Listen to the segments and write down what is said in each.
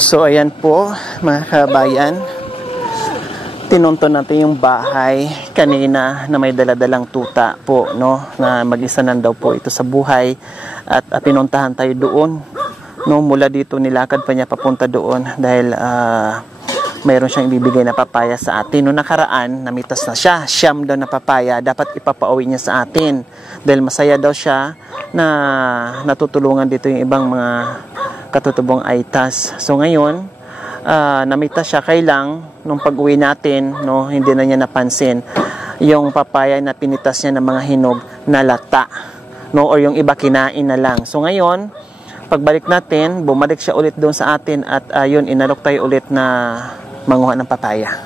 So ayan po mga kabayan, tinunto natin yung bahay kanina na may daladalang tuta po, no, na mag-isa nan daw po ito sa buhay at pinuntahan tayo doon, no, mula dito nilakad pa niya papunta doon dahil mayroon siyang ibibigay na papaya sa atin. Noong nakaraan, namitas na siya, siyam daw na papaya, dapat ipapauwi niya sa atin dahil masaya daw siya na natutulungan dito yung ibang mga katutubong aitas. So ngayon, namitas siya, kailang nung pag-uwi natin, no, hindi na niya napansin yung papaya na pinitas niya ng mga hinog na lata, no, or yung iba kinain na lang. So ngayon, pagbalik natin, bumalik siya ulit doon sa atin at yun, inalok tayo ulit na manguha ng papaya.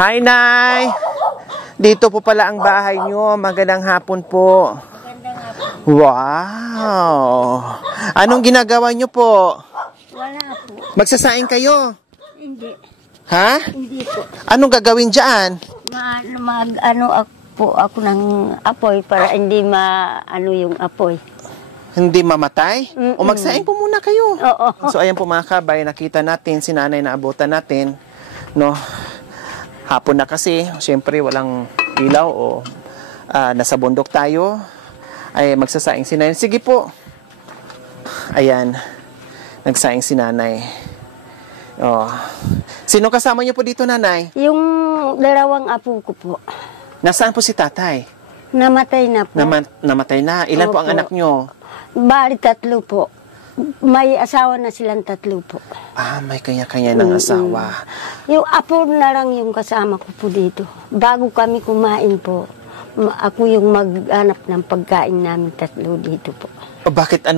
Hi, Nay! Dito po pala ang bahay nyo. Magandang hapon po. Wow! Anong ginagawa nyo po? Wala po. Magsasaing kayo? Hindi. Ha? Hindi po. Anong gagawin dyan? Ako ng apoy para hindi yung apoy. Hindi mamatay? O magsaing po muna kayo. Oo. So ayan po mga kabay, nakita natin, si nanay na abutan natin. No? Hapon na kasi, siyempre walang ilaw o nasa bundok tayo. Ay magsasaing si nanay. Sige po. Ayan. Nagsaing si nanay. Oh. Sino kasama niyo po dito, nanay? Yung dalawang apo ko po. Nasaan po si tatay? Namatay na po. Namatay na. Ilan po ang anak nyo? Bali 3 po. May asawa na silang 3 po. May kanya-kanya ng asawa. Yung apo na lang yung kasama ko po dito. Bago kami kumain po, ako yung maghanap ng pagkain namin 3 dito po. Bakit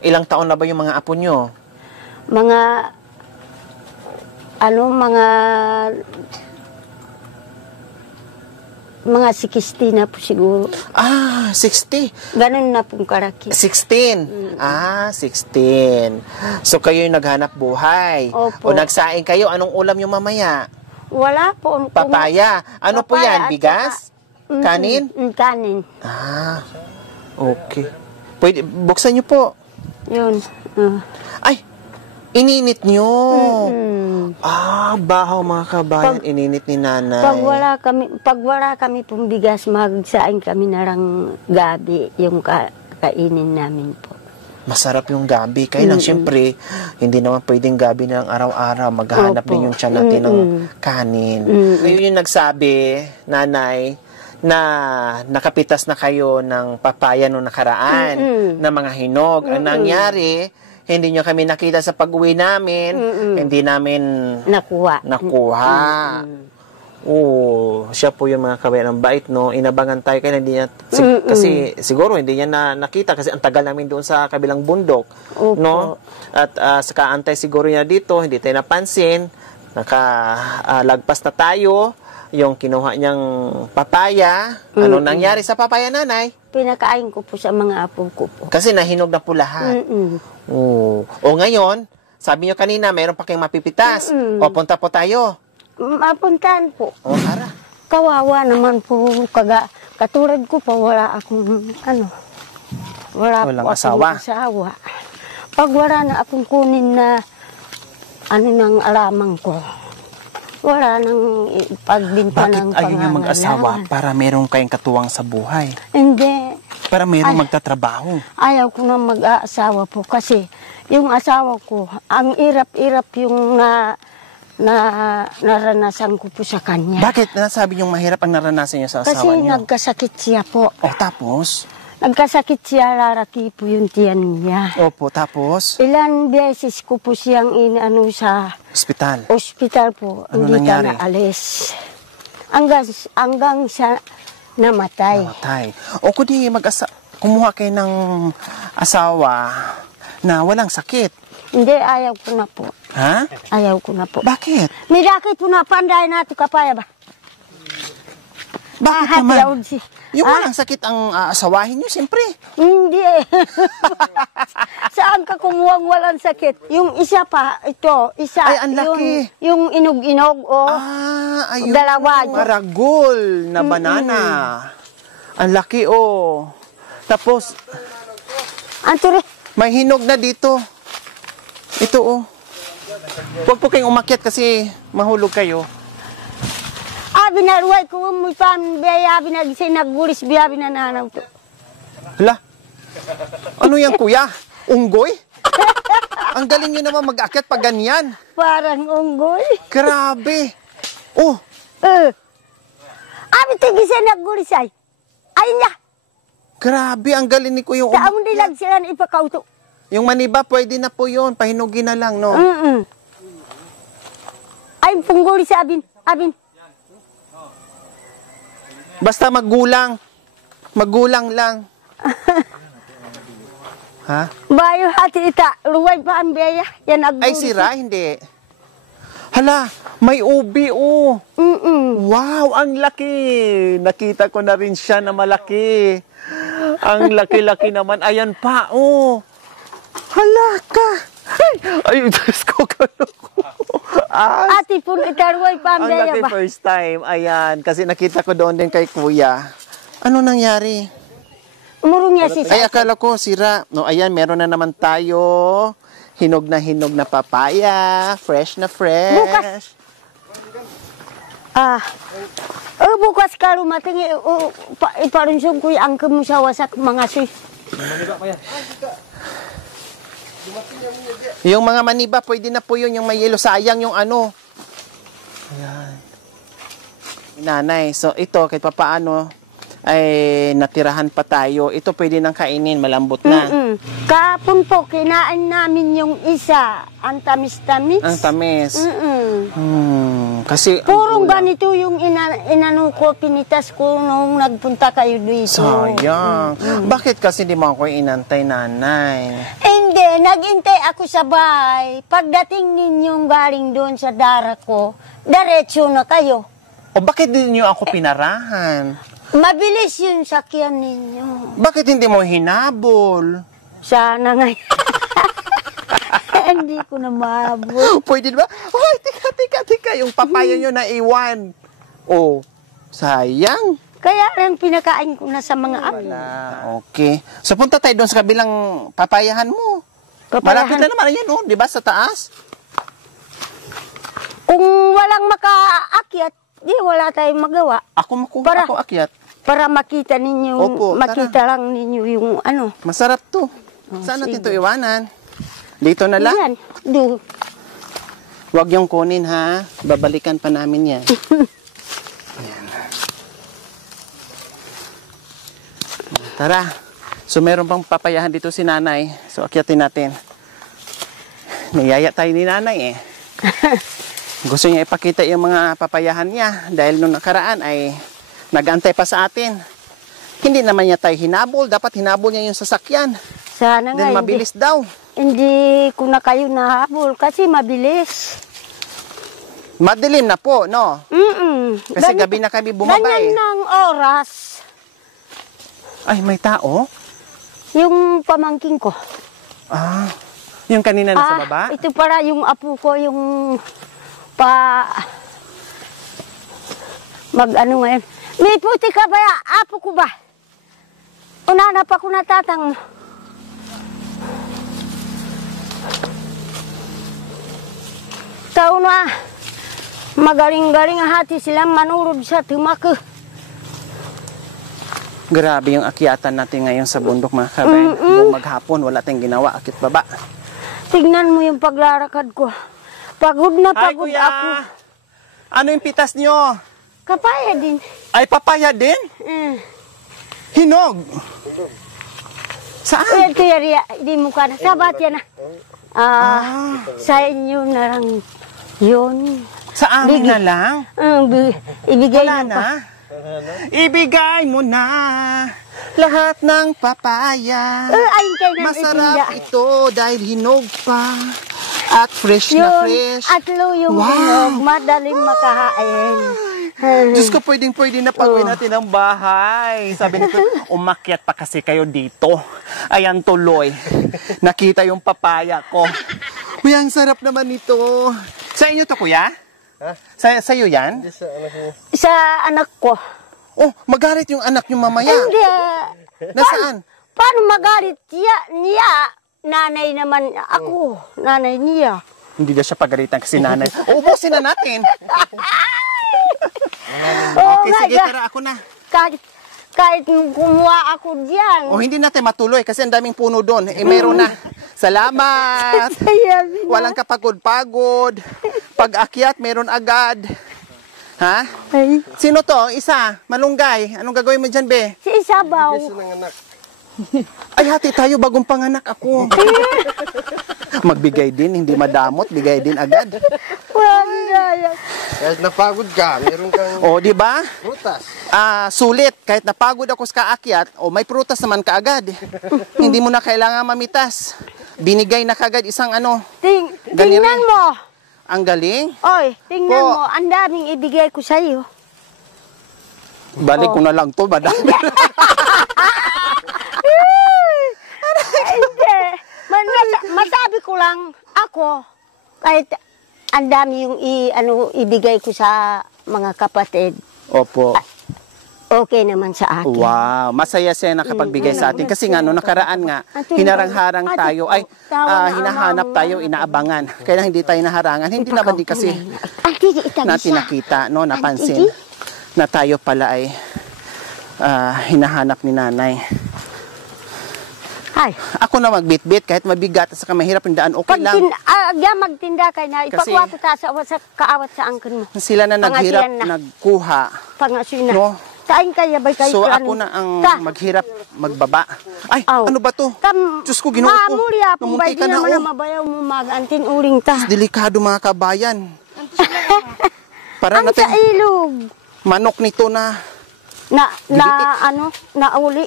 ilang taon na ba yung mga apo nyo? Mga 60 na po siguro. 60. Ganun na pong karaki. 16. 16. So kayo yung naghanap buhay. Opo. O nagsaing kayo, anong ulam yung mamaya? Wala po. Papaya. Ano po yan? Bigas? Kanin? Kanin. Okay. Pwede, buksan nyo po. Yun. Ay, ininit nyo. Bahaw mga kabayan, ininit ni nanay. Pag wala kami pong bigas, magsaing kami na lang gabi yung kainin namin po. Masarap yung gabi. Kaya lang, syempre, hindi naman pwedeng gabi na lang araw-araw. Maghahanap din yung tiyan natin ng kanin. Kayo yung nagsabi, nanay, na nakapitas na kayo ng papaya noong nakaraan, na mga hinog. Ang nangyari, hindi nyo kami nakita sa pag-uwi namin, hindi namin nakuha. Siya po yung mga kabayan ng bait, no? Inabangan tayo kaya hindi niya, kasi siguro hindi niya nakita kasi ang tagal namin doon sa kabilang bundok. Opo. No? At sa kaantay siguro niya dito, hindi tayo napansin, nakalagpas na tayo, yung kinuha niyang papaya. Anong nangyari sa papaya, nanay? Pinakain ko po sa mga apo ko po. Kasi nahinog na po lahat. O ngayon, sabi niyo kanina, mayroon pa kayong mapipitas. O punta po tayo. Mapuntahan po. Tara. Kawawa naman po. Katulad ko pa, wala akong Walang asawa. Pag wala na akong kunin na ng alamang ko, wala nang pagbinta ng pangangailangan. Bakit ayaw niyo mag-asawa para meron kayong katuwang sa buhay? Hindi. Para meron magtatrabaho. Ayaw ko na mag-aasawa po kasi yung asawa ko, ang irap-irap yung naranasan ko po sa kanya. Bakit nasabi niyong mahirap ang naranasan niyo sa asawa niyo? Kasi nagkasakit siya po. Tapos? Nagkasakit siya, laraki po yung tiyan niya. Opo, tapos? Ilan beses ko po siyang sa ospital po. Ano hindi nangyari? ka naalis. Hanggang siya namatay. O kundi kumuha kayo ng asawa na walang sakit. Hindi, ayaw ko na po. Ha? Ayaw ko na po. Bakit? Midakit po na panday natin kapaya ba? Bakit naman? Yung walang sakit ang asawahin nyo, siyempre. Hindi Saan ka kumuha ng walang sakit? Yung isa pa, isa. Ay, ang laki. Yung inog-inog, ayun. Dalawa. Maragol na banana. Ang laki, Tapos, Antore. May hinog na dito. Ito, oh. Huwag po kayong umakyat kasi mahulog kayo. Abi na ruway ko mo pambaya abi na gisay naggulis biyabi na nanaw to. Hala. Ano yan, kuya? Unggoy? Ang galing nyo naman mag-akyat pag ganyan. Parang unggoy. Grabe. Oh, Abi te gisay naggulis ay. Ay niya. grabe. Ang galing ni kuya Sa amon umakyat. dilag sila ipakauto. Yung maniba, pwede na po yun. Pahinugin na lang, no? Ay pungguli sa abin. Abin. Basta maggulang. Magulang lang. Ha? Bayo hati ita. Ruway pa ang beya. Yan naggulis. Ay, sira? Hindi. Hala, may ubi, oh. Wow, ang laki. Nakita ko na rin siya na malaki. Ang laki-laki naman. Ayan pa, oh. Hala ka. Ay, Diyos ko, kano ko. Ati pun ita ruway pa ang Ang beya laki ba. first time. Ayan, kasi nakita ko doon din kay kuya. Ano nangyari? Umurong niya si Ay, akala ko sira. No, ayan, meron na naman tayo. Hinog na papaya. Fresh na fresh. Bukas. Bukas ka lumating, iparunsong ko ang kamusawasak mga suy. Yung mga maniba, pwede na po yun. Yung may yelo, sayang yung ano. Ayan. Nanay, so ito, kahit papaano, ay natirahan pa tayo. Ito pwede nang kainin, malambot na. Kapon po, kinain namin yung isa. Ang tamis-tamis. Ang tamis. Kasi Purong ganito yung inano ko, pinitas ko nung nagpunta kayo dito. sayang. Bakit kasi di mo ako inantay, nanay? Hindi, naghintay ako sa bahay. Pagdating ninyong galing doon sa dara ko, diretso na kayo. O bakit di niyo ako pinarahan? Mabilis yung sakyan ninyo. Bakit hindi mo hinabol? Sana nga. Hindi ko na mahabol. Pwede ba? Ay, tika. Yung papaya nyo na iwan. Oh, sayang. Kaya lang pinakain ko na sa mga apo. Okay. So, punta tayo doon sa kabilang papayahan mo. Malapit na naman. Ayan, oh. Di ba, sa taas? Kung walang makaakyat, di wala tayong magawa. Ako makuha, ako akyat. Para makita ninyo, Opo, makita lang ninyo yung ano. Masarap to. Saan natin to iwanan? Dito na lang? Yan, do. Huwag yung kunin, ha? Babalikan pa namin yan. Ayan. Tara. So, meron pang papayahan dito si nanay. So, akyatin natin. Niyaya tayo ni nanay, eh. Gusto niya ipakita yung mga papayahan niya. Dahil nung nakaraan ay nag-antay pa sa atin. Hindi naman niya tayo hinabol. Dapat hinabol niya yung sasakyan. Sana nga, Then mabilis daw. hindi ko na kayo nahabol kasi mabilis. Madilim na po, no? Kasi gabi na kami bumaba, ganyan eh. ng oras. Ay, may tao? Yung pamangking ko. Ah, yung kanina na sa baba? Ito para yung apo ko, yung mag-ano ngayon. May puti ka ba, apo ko ba? Unanap ako natatang mo. Taon na, magaling-galing hati sila manurod sa tumak. Grabe yung akyatan natin ngayon sa bundok, mga kabayan. Buong maghapon, wala tayong ginawa, akyat baba. Tignan mo yung paglarakad ko. Pagod na Hi, pagod kuya! ako. Ano yung pitas nyo? Kapaya din. Ay, papaya din? Hinog? Saan? Ito yari, di mo ka na. Sabat yan na. Sa inyo na lang yun. Sa amin na lang? Ibigay Wala mo na? pa. Ibigay mo na lahat ng papaya. Ay, kayo na Masarap ito dahil hinog pa. At fresh na fresh. At yung Wow. hinog, madaling makahain. Diyos ko, pwede na pag-uwi natin ang bahay. Sabi nito, umakyat pa kasi kayo dito. Ayan tuloy. Nakita yung papaya ko. Uy, ang sarap naman nito. Sa inyo to, kuya? Ha? Sa'yo yan? Sa anak mo. Sa anak ko. Oh, magalit yung anak yung mamaya. Hindi. Nasaan? Paano magalit niya? nanay naman ako. Nanay niya. Hindi na siya pagalitan kasi nanay. Ubusin na natin. Okay, sige, tara, ako na. Kahit kumuha ako diyan. O, hindi natin matuloy kasi ang daming puno doon. Eh, meron na. Salamat. Walang kapagod-pagod. Pag-akyat, meron agad. Ha? Ay. Sino to? Isa, malunggay. Anong gagawin mo dyan, be? Si Isabaw. Ay, hati tayo, bagong panganak ako. Magbigay din, hindi madamot. Bigay din agad. Wala. Kahit napagod ka, meron kang O, di ba? prutas. Sulit. Kahit napagod ako sa kaakyat, may prutas naman kaagad. Hindi mo na kailangan mamitas. Binigay na kagad isang ano. Ganire. Tingnan mo. Ang galing. Oy, tingnan Po. mo. Ang daming ibigay ko sa iyo. Balik ko na lang to, madami. Hindi. Masabi ko lang, ako, kahit ang dami yung ibigay ko sa mga kapatid, Opo. okay naman sa akin. Wow, masaya siya nakapagbigay sa atin. Kasi nga, no, nakaraan nga, hinarang-harang tayo. Ay, hinahanap tayo, inaabangan. Kaya hindi tayo naharangan. Hindi naman din kasi natin nakita, no, napansin na tayo pala ay hinahanap ni nanay. Ay, Ako na magbitbit kahit mabigat at saka mahirap yung daan, okay lang. magtinda kay na Kasi- ipakwa ko ta sa kaawat sa angkin mo. Sila na naghirap, Pangasiyan na. nagkuha. Pangasina. No? Kain kaya ba kayo? So ako na ang maghirap, magbaba. Ay, Aw. ano ba to? Diyos ko, ginoo ko. Mamulya, kung Namunti ba ka di na, naman oh. na mabayaw mo mag-antin uling ta. Delikado mga kabayan. Para Ang sa natin ilog. manok nito na. Nauli.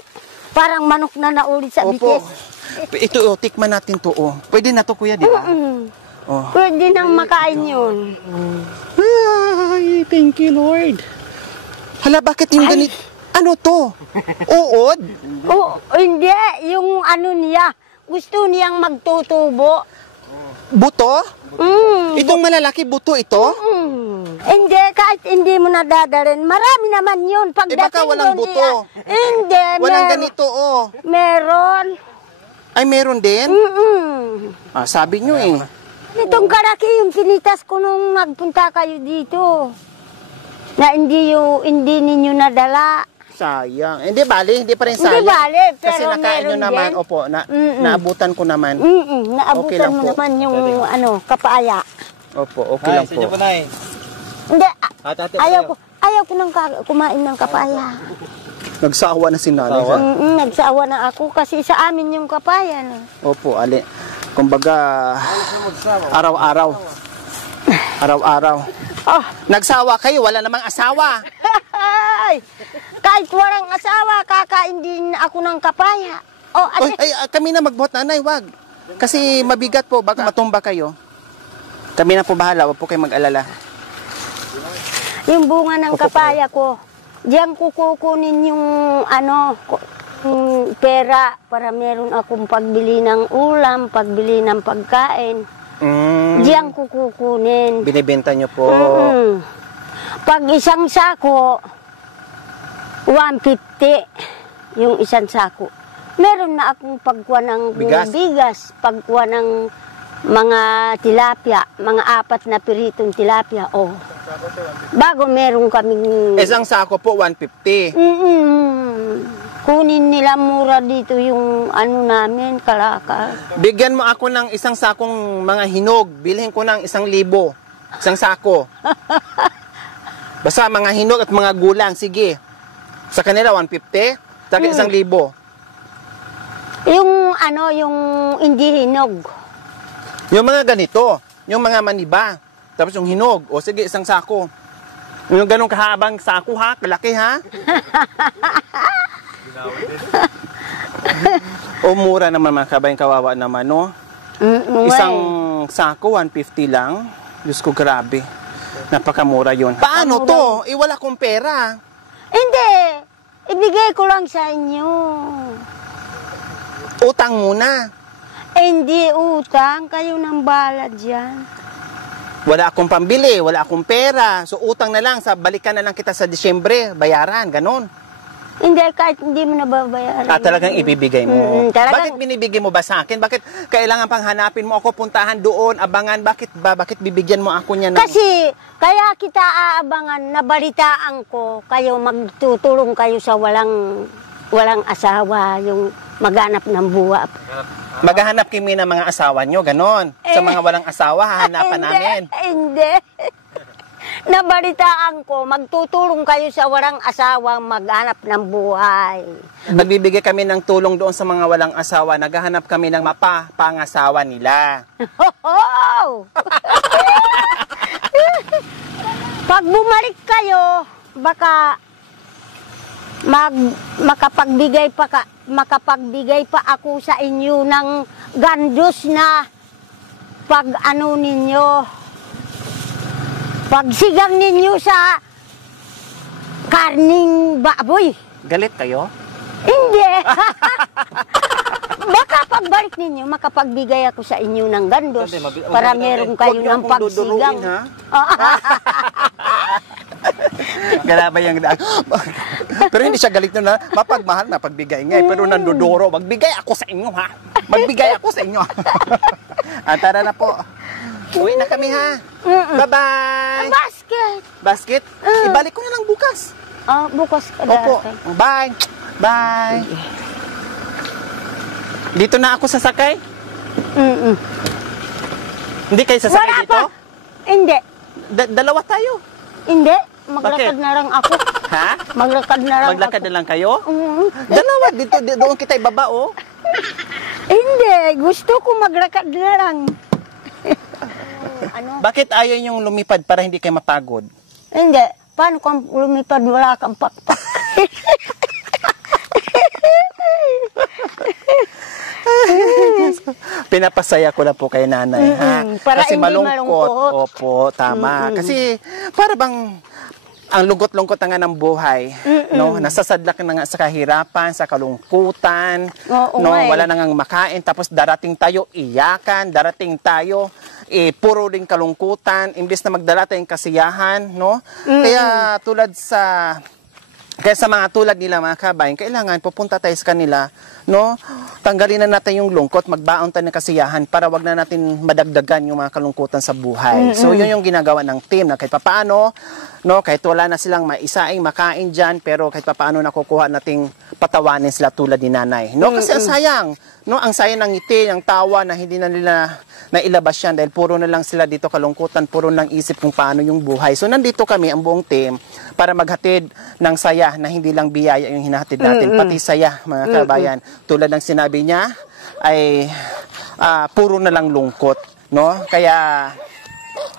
Parang manok na nauli sa Opo. bitis. Ito, tikman natin to. Pwede na to, kuya, di ba? Oh. Pwede nang makain yun. Ay, thank you, Lord. Hala, bakit yung ganit? Ano to? Uod? Hindi. Yung niya. Gusto niyang magtutubo. Buto? Itong malalaki buto ito? Hindi, kahit hindi mo nadadalhin. Marami naman yun. Pagdating baka walang doon, buto. Hindi. Walang ganito, oh. Meron. Ay, meron din? Sabi nyo eh. Itong karaki yung pinitas ko nung nagpunta kayo dito. Na hindi ninyo nadala. Sayang. Hindi bali, hindi pa rin sayang. Hindi bali, pero kasi nakain nyo meron naman. din. Opo, naabutan ko naman. Naabutan Okay lang mo po. naman yung kapaaya. Opo, okay lang po. Hindi, ayaw ko nang kumain ng kapaaya. Nagsawa na si nanay. Nagsawa na ako kasi sa amin yung kapaya. No? Opo, ali. Kumbaga, araw-araw. Araw-araw. Oh, Nagsawa kayo, wala namang asawa. ay, kahit walang asawa, kakain din ako ng kapaya. Oh, Oy, kami na magbuhat, nanay, wag. Kasi mabigat po, baka matumba kayo. Kami na po bahala, wag po kayo mag-alala. yung bunga ng kapaya ko, diyan ko kukunin yung yung pera para meron akong pagbili ng ulam, pagbili ng pagkain. Diyan ko kukunin. Binibenta nyo po. Pag isang sako, 150 yung isang sako. Meron na akong pagkuha ng bigas, pagkuha ng mga tilapia, mga 4 na piritong tilapia. Oh. Bago meron kaming... Isang sako po, 150. Kunin nila mura dito yung namin, kalakal. Bigyan mo ako ng isang sakong mga hinog. Bilhin ko ng 1,000. Isang sako. Basta mga hinog at mga gulang. Sige. Sa kanila, 150. Sa akin, 1,000. Yung hindi hinog. Yung mga ganito. Yung mga maniba. Tapos yung hinog. O sige, isang sako. Yung ganong kahabang sako ha. Kalaki ha. O mura naman mga kabayan, kawawa naman, no? Isang sako, 150 lang. Diyos ko, grabe. Napakamura yun. Paano to? Wala akong pera. Hindi. Ibigay ko lang sa inyo. Utang muna. Hindi utang. Kayo nang bala dyan. Wala akong pambili, wala akong pera. So utang na lang, balikan na lang kita sa Disyembre, bayaran, ganon. Hindi, kahit hindi mo nababayaran. Talagang ibibigay mo. Talagang, Bakit binibigay mo ba sa akin? Bakit kailangan pang hanapin mo ako, puntahan doon, abangan? Bakit bibigyan mo ako niya ng... kasi, kaya kita aabangan, nabalitaan ko, kayo magtutulong kayo sa walang asawa, yung maghanap ng buwa. Maghahanap kami ng mga asawa nyo, ganon. Sa mga walang asawa, hahanapan namin. Hindi. Nabalitaan ko, magtutulong kayo sa walang asawang maghanap ng buhay. Nagbibigay kami ng tulong doon sa mga walang asawa. Naghahanap kami ng pangasawa nila. Pag bumalik kayo, baka makapagbigay pa ako sa inyo ng gandos na pag ano ninyo, pagsigang ninyo sa karning baboy. Galit kayo? Hindi. Baka pagbalik ninyo, makapagbigay ako sa inyo ng gandos para meron kayo ng pagsigang. Galaba yung daan. Pero hindi siya galit nun, ha? Mapagmahal na pagbigay nga. Pero nanduduro, magbigay ako sa inyo, ha? Magbigay ako sa inyo. Tara na po. Uwi na kami, ha? Bye-bye! Basket! Basket? Ibalik ko na lang bukas. Bukas ka Opo. darating. Bye! Bye! Dito na ako sasakay? Hindi kayo sasakay Wala dito? pa! Hindi. Dalawa tayo. Hindi. Maglakad Bakit? na lang ako. Ha? Maglakad na lang Maglakad ako. na lang kayo? Dalawa, doon kita ibaba, oh. Hindi. Gusto ko maglakad na lang. Bakit ayaw yung lumipad para hindi kayo mapagod? Hindi. Paano kung lumipad wala kang pakpak? Pinapasaya ko na po kay nanay, ha? Para Kasi hindi malungkot. Opo, tama. Kasi para bang ang lungkot-lungkot na nga ng buhay, no? Nasasadlak na nga sa kahirapan, sa kalungkutan, no? Wala na nga makain, tapos darating tayo iyakan, darating tayo puro ring kalungkutan, imbes na magdala tayong kasiyahan, no? Kaya sa mga tulad nila, mga kabayan, kailangan pupunta tayo sa kanila, no? Tanggalin na natin yung lungkot, magbaon tayo ng kasiyahan para wag na natin madagdagan yung mga kalungkutan sa buhay. So, yun yung ginagawa ng team na kahit papaano, no? Kahit wala na silang maisaing makain dyan, pero kahit papaano nakukuha nating patawanin sila tulad ni nanay, no? Kasi ang sayang, no? Ang sayang ng ngiti, ng tawa na hindi na nila nailabas yan dahil puro na lang sila dito kalungkutan, puro nang isip kung paano yung buhay. So, nandito kami, ang buong team, para maghatid ng saya na hindi lang biyaya yung hinahatid natin, pati saya, mga kabayan. Tulad ng sinabi niya, ay puro na lang lungkot, no? Kaya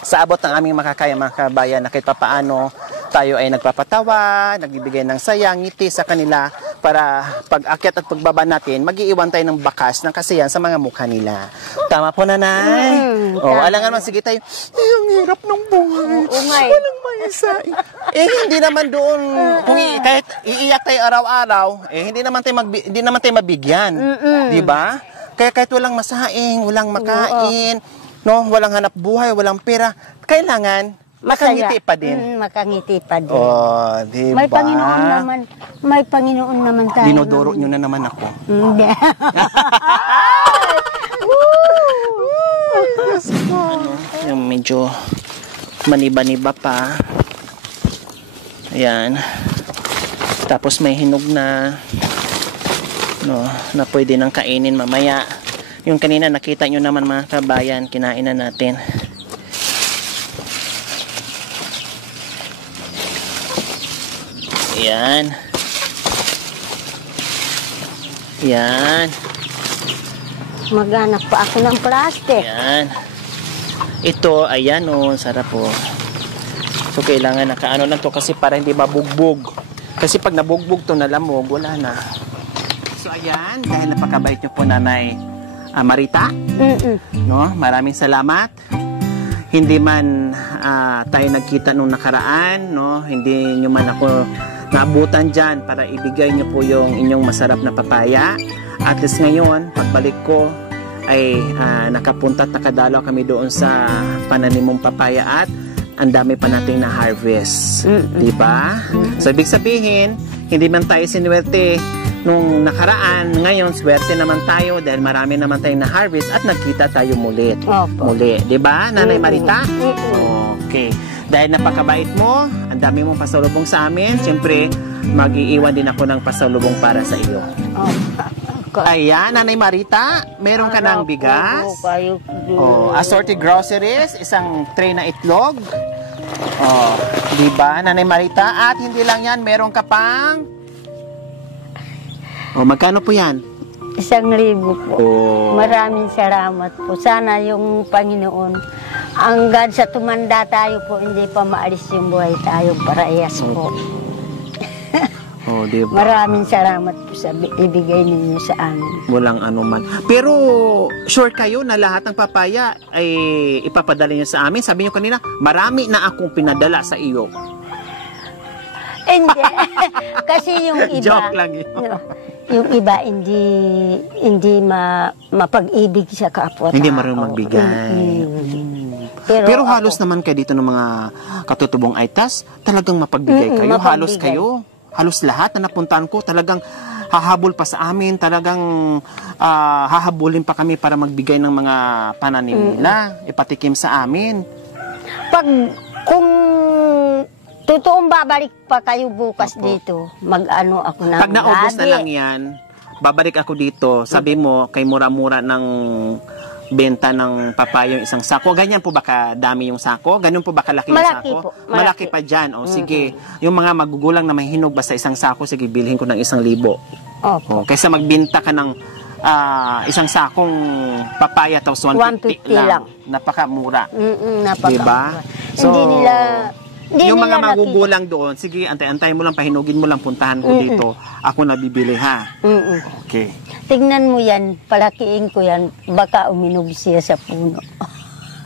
sa abot ng aming makakaya, mga kabayan, na kahit papaano tayo ay nagpapatawa, nagbibigay ng saya, ngiti sa kanila para pag akyat at pagbaba natin, mag-iiwan tayo ng bakas ng kasiyahan sa mga mukha nila. Tama po, nanay? Alangan man, sige tayo, ang hirap ng buhay. Walang maisaing. Hindi naman doon, kung kahit iiyak tayo araw-araw, hindi naman tayo mabigyan. Di ba? Kaya kahit walang masaing, walang makain, no, walang hanap buhay, walang pera, kailangan makangiti pa din. Makangiti pa din. Diba? May Panginoon naman tayo. Dinodoro nyo na naman ako. Hindi. Yung medyo maniba-niba pa. Ayan. Tapos may hinog na, no, na pwede nang kainin mamaya. Yung kanina nakita nyo naman, mga kabayan, kinain na natin. Ayan. Ayan. Maghanap pa ako ng plastic. Ayan. Ito, ayan o, sarap po. So, kailangan nakaano lang to kasi para hindi mabugbog. Kasi pag nabugbog to na lamog, wala na. So, ayan, dahil napakabait nyo po, Nanay Marita. No? Maraming salamat. Hindi man tayo nagkita nung nakaraan, no? Hindi nyo man ako naabutan dyan para ibigay nyo po yung inyong masarap na papaya. At least ngayon, pagbalik ko ay nakapunta at nakadalaw kami doon sa pananimong papaya at ang dami pa nating na-harvest. Di ba? So, ibig sabihin, hindi man tayo sinuwerte nung nakaraan, ngayon, swerte naman tayo dahil marami naman tayong na-harvest at nagkita tayo muli. Muli. Di ba, Nanay Marita? Okay. Dahil napakabait mo, ang dami mong pasalubong sa amin, siyempre, mag-iiwan din ako ng pasalubong para sa iyo. Ayan, Nanay Marita, meron ka ng bigas, assorted groceries, isang tray na itlog. Di ba, Nanay Marita? At hindi lang yan, meron ka pang... magkano po yan? 1,000 po. Maraming salamat po. Sana yung Panginoon, hanggang sa tumanda tayo po, hindi pa maalis yung buhay tayo parehas po. Diba? Maraming salamat po sa ibigay ninyo sa amin. Walang anuman. Pero, sure kayo na lahat ng papaya ay ipapadala niyo sa amin? Sabi niyo kanina, marami na akong pinadala sa iyo. Hindi. Kasi yung iba... Joke lang yun. Yung iba, hindi mapag-ibig sa kapwa. Hindi marunong magbigay. Pero halos naman kayo dito ng mga katutubong aitas, talagang mapagbigay kayo. Halos kayo. Halos lahat na napuntahan ko, talagang hahabol pa sa amin, talagang hahabulin pa kami para magbigay ng mga pananim nila, ipatikim sa amin. Kung totoong babalik pa kayo bukas dito, mag-ano ako ng pag naubos na lang yan, babalik ako dito, sabi mo, kay mura-mura ng benta ng papaya yung isang sako. Ganyan po ba kadami yung sako? Ganyan po ba kalaki yung malaki sako? Po, malaki pa dyan. Sige. Yung mga magugulang na mahinog basta isang sako, sige, bilhin ko ng 1,000. Kaysa magbenta ka ng isang sakong papaya tapos 150 lang. Napakamura. Napakamura. Diba? So, hindi yung mga magugulang doon, sige, antay mo lang, pahinugin mo lang, puntahan ko dito. Ako nabibili, ha? Okay. Tignan mo yan, palakiin ko yan, baka uminog siya sa puno.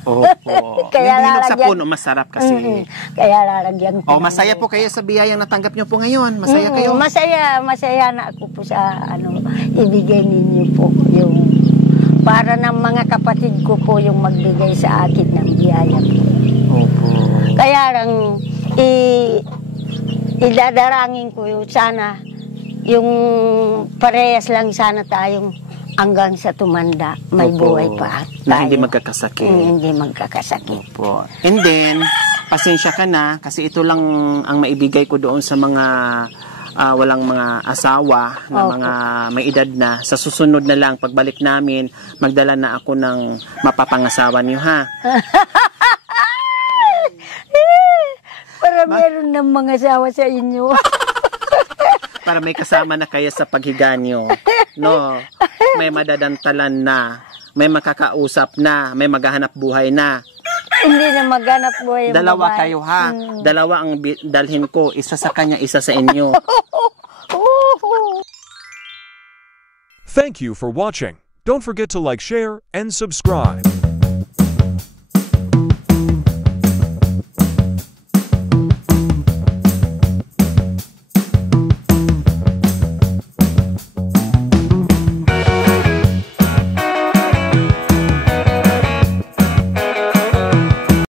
Opo. Kaya hinog sa puno, masarap kasi. Kaya lalagyan ko. Masaya po kayo sa biyayang natanggap nyo po ngayon. Masaya kayo? Masaya na ako po sa ibigay ninyo po. Yung, para ng mga kapatid ko po yung magbigay sa akin ng biyaya po. Opo. Kaya lang, idadarangin ko yung sana, yung parehas lang sana tayong hanggang sa tumanda, may buhay pa tayo. Na hindi magkakasakit. Hindi magkakasakit. Opo. And then, pasensya ka na, kasi ito lang ang maibigay ko doon sa mga walang mga asawa, na mga may edad na. Sa susunod na lang, pagbalik namin, magdala na ako ng mapapangasawa niyo, ha? Para meron ng mga asawa sa inyo. Para may kasama na kaya sa paghiga nyo. No? May madadantalan na. May makakausap na. May maghahanap buhay na. Hindi na maghanap buhay. Dalawa kayo, ha? Dalawa ang dalhin ko. Isa sa kanya, isa sa inyo. Thank you for watching. Don't forget to like, share, and subscribe.